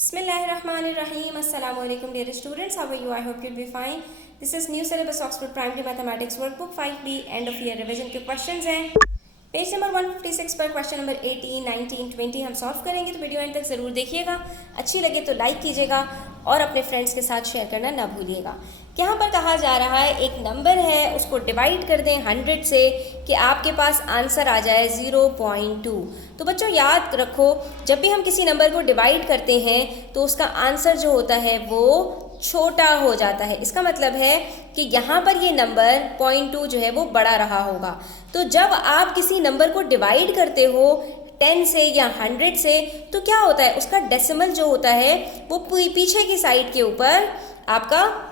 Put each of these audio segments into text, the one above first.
Bismillahirrahmanirrahim. Assalamu alaikum dear students. How are you? I hope you'll be fine. This is new syllabus Oxford Primary Mathematics Workbook 5B end of year revision के questions हैं. Page number 156 पर question number 18, 19, 20 हम solve करेंगे, तो video and तक ज़रूर देखिएगा. अच्छी लगे तो लाइक कीजिएगा और अपने फ्रेंड्स के साथ शेयर करना ना भूलिएगा. यहाँ पर कहा जा रहा है एक नंबर है, उसको डिवाइड कर दें 100 से कि आपके पास आंसर आ जाए 0.2. तो बच्चों याद रखो, जब भी हम किसी नंबर को डिवाइड करते हैं तो उसका आंसर जो होता है वो छोटा हो जाता है. इसका मतलब है कि यहाँ पर ये नंबर 0.2 जो है वो बड़ा रहा होगा. तो जब आप किसी नंबर को डिवाइड करते हो 10 से या 100 से, तो क्या होता है, उसका डेसिमल जो होता है वो पीछे की साइड के ऊपर आपका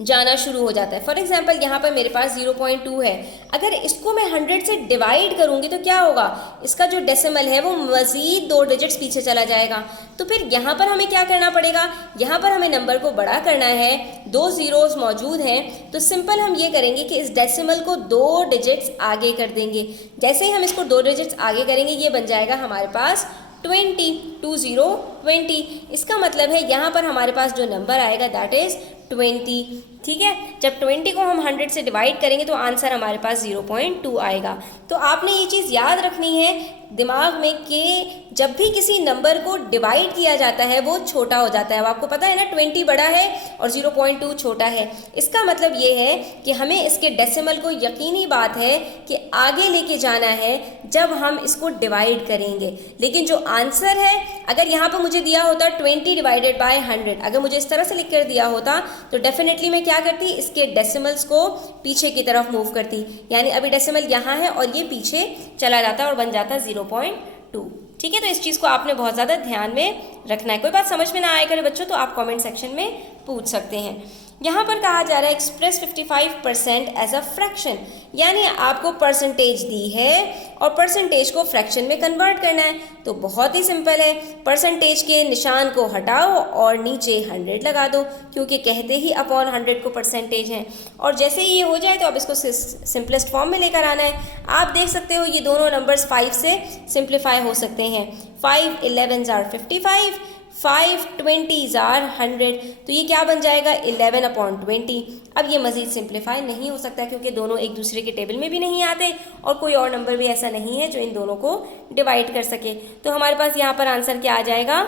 जाना शुरू हो जाता है. फॉर एग्जाम्पल यहाँ पर मेरे पास 0.2 है, अगर इसको मैं 100 से डिवाइड करूँगी तो क्या होगा, इसका जो डेसिमल है वो मज़ीद 2 डिजिट्स पीछे चला जाएगा. तो फिर यहाँ पर हमें क्या करना पड़ेगा, यहाँ पर हमें नंबर को बड़ा करना है, 2 ज़ीरोज़ मौजूद हैं, तो सिंपल हम ये करेंगे कि इस डेसिमल को 2 डिजिट्स आगे कर देंगे. जैसे ही हम इसको 2 डिजिट्स आगे करेंगे ये बन जाएगा हमारे पास 20. इसका मतलब है यहाँ पर हमारे पास जो नंबर आएगा दैट इज़ 20. ठीक है, जब 20 को हम 100 से डिवाइड करेंगे तो आंसर हमारे पास 0.2 आएगा. तो आपने ये चीज़ याद रखनी है दिमाग में कि जब भी किसी नंबर को डिवाइड किया जाता है वो छोटा हो जाता है. अब आपको पता है ना 20 बड़ा है और 0.2 छोटा है. इसका मतलब ये है कि हमें इसके डेसिमल को, यकीनी बात है कि आगे लेके जाना है जब हम इसको डिवाइड करेंगे. लेकिन जो आंसर है, अगर यहाँ पर मुझे दिया होता 20 डिवाइडेड बाय 100, अगर मुझे इस तरह से लिख कर दिया होता तो डेफिनेटली मैं क्या करती, इसके डेसिमल्स को पीछे की तरफ मूव करती. यानी अभी डेसिमल यहाँ है और ये पीछे चला जाता और बन जाता 0.2. ठीक है, तो इस चीज़ को आपने बहुत ज़्यादा ध्यान में रखना है. कोई बात समझ में ना आए करे बच्चों तो आप कमेंट सेक्शन में पूछ सकते हैं. यहाँ पर कहा जा रहा है एक्सप्रेस 55% एज अ फ्रैक्शन, यानी आपको परसेंटेज दी है और परसेंटेज को फ्रैक्शन में कन्वर्ट करना है. तो बहुत ही सिंपल है, परसेंटेज के निशान को हटाओ और नीचे 100 लगा दो, क्योंकि कहते ही अपॉन 100 को परसेंटेज है. और जैसे ही ये हो जाए तो अब इसको सिंपलेस्ट फॉर्म में लेकर आना है. आप देख सकते हो ये दोनों नंबर्स 5 से सिंप्लीफाई हो सकते हैं. 5 11s are 55, 5 20s are 100. तो ये क्या बन जाएगा 11/20. अब ये मज़ीद सिंप्लीफाई नहीं हो सकता क्योंकि दोनों एक दूसरे के टेबल में भी नहीं आते और कोई और नंबर भी ऐसा नहीं है जो इन दोनों को डिवाइड कर सके. तो हमारे पास यहाँ पर आंसर क्या आ जाएगा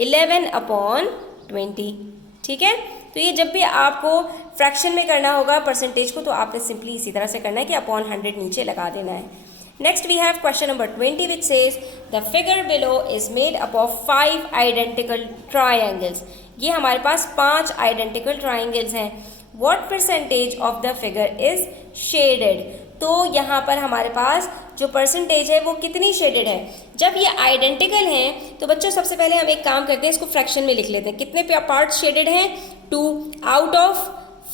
11/20. ठीक है, तो ये जब भी आपको फ्रैक्शन में करना होगा परसेंटेज को तो आपने सिंपली इसी तरह से करना है कि अपॉन 100 नीचे लगा देना है. Next we have question number 20 which says the figure below is made up of 5 identical triangles. ये हमारे पास 5 identical triangles हैं. What percentage of the figure is shaded? तो यहाँ पर हमारे पास जो परसेंटेज है वो कितनी शेडेड है. जब ये आइडेंटिकल हैं तो बच्चों सबसे पहले हम एक काम करते हैं, इसको फ्रैक्शन में लिख लेते हैं. कितने पार्ट्स शेडेड हैं 2 आउट ऑफ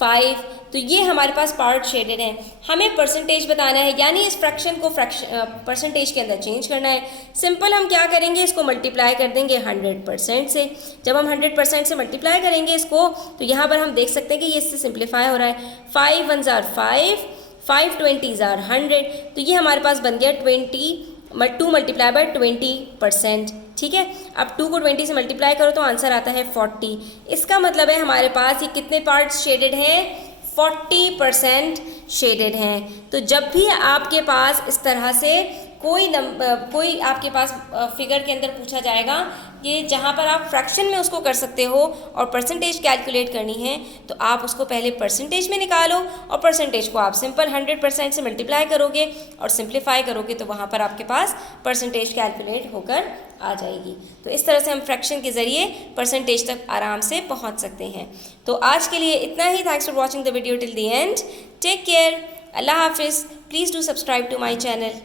5. तो ये हमारे पास पार्ट शेडेड है. हमें परसेंटेज बताना है, यानी इस फ्रैक्शन को परसेंटेज के अंदर चेंज करना है. सिंपल हम क्या करेंगे, इसको मल्टीप्लाई कर देंगे 100% से. जब हम 100% से मल्टीप्लाई करेंगे इसको तो यहाँ पर हम देख सकते हैं कि ये इससे सिंप्लीफाई हो रहा है. 5 1s are 5, 5 20s are 100. तो ये हमारे पास बन गया 2 मल्टीप्लाई बाय 20%. ठीक है, अब 2 को 20 से मल्टीप्लाई करो तो आंसर आता है 40. इसका मतलब है हमारे पास ये कितने पार्ट्स शेडेड हैं 40% शेडेड हैं. तो जब भी आपके पास इस तरह से कोई आपके पास फिगर के अंदर पूछा जाएगा कि जहाँ पर आप फ्रैक्शन में उसको कर सकते हो और परसेंटेज कैलकुलेट करनी है, तो आप उसको पहले परसेंटेज में निकालो और परसेंटेज को आप सिंपल 100% से मल्टीप्लाई करोगे और सिंप्लीफाई करोगे तो वहाँ पर आपके पास परसेंटेज कैलकुलेट होकर आ जाएगी. तो इस तरह से हम फ्रैक्शन के ज़रिए परसेंटेज तक आराम से पहुँच सकते हैं. तो आज के लिए इतना ही. Thanks for watching the video till the end. Take care. अल्लाह हाफिज़. Please do subscribe to my channel.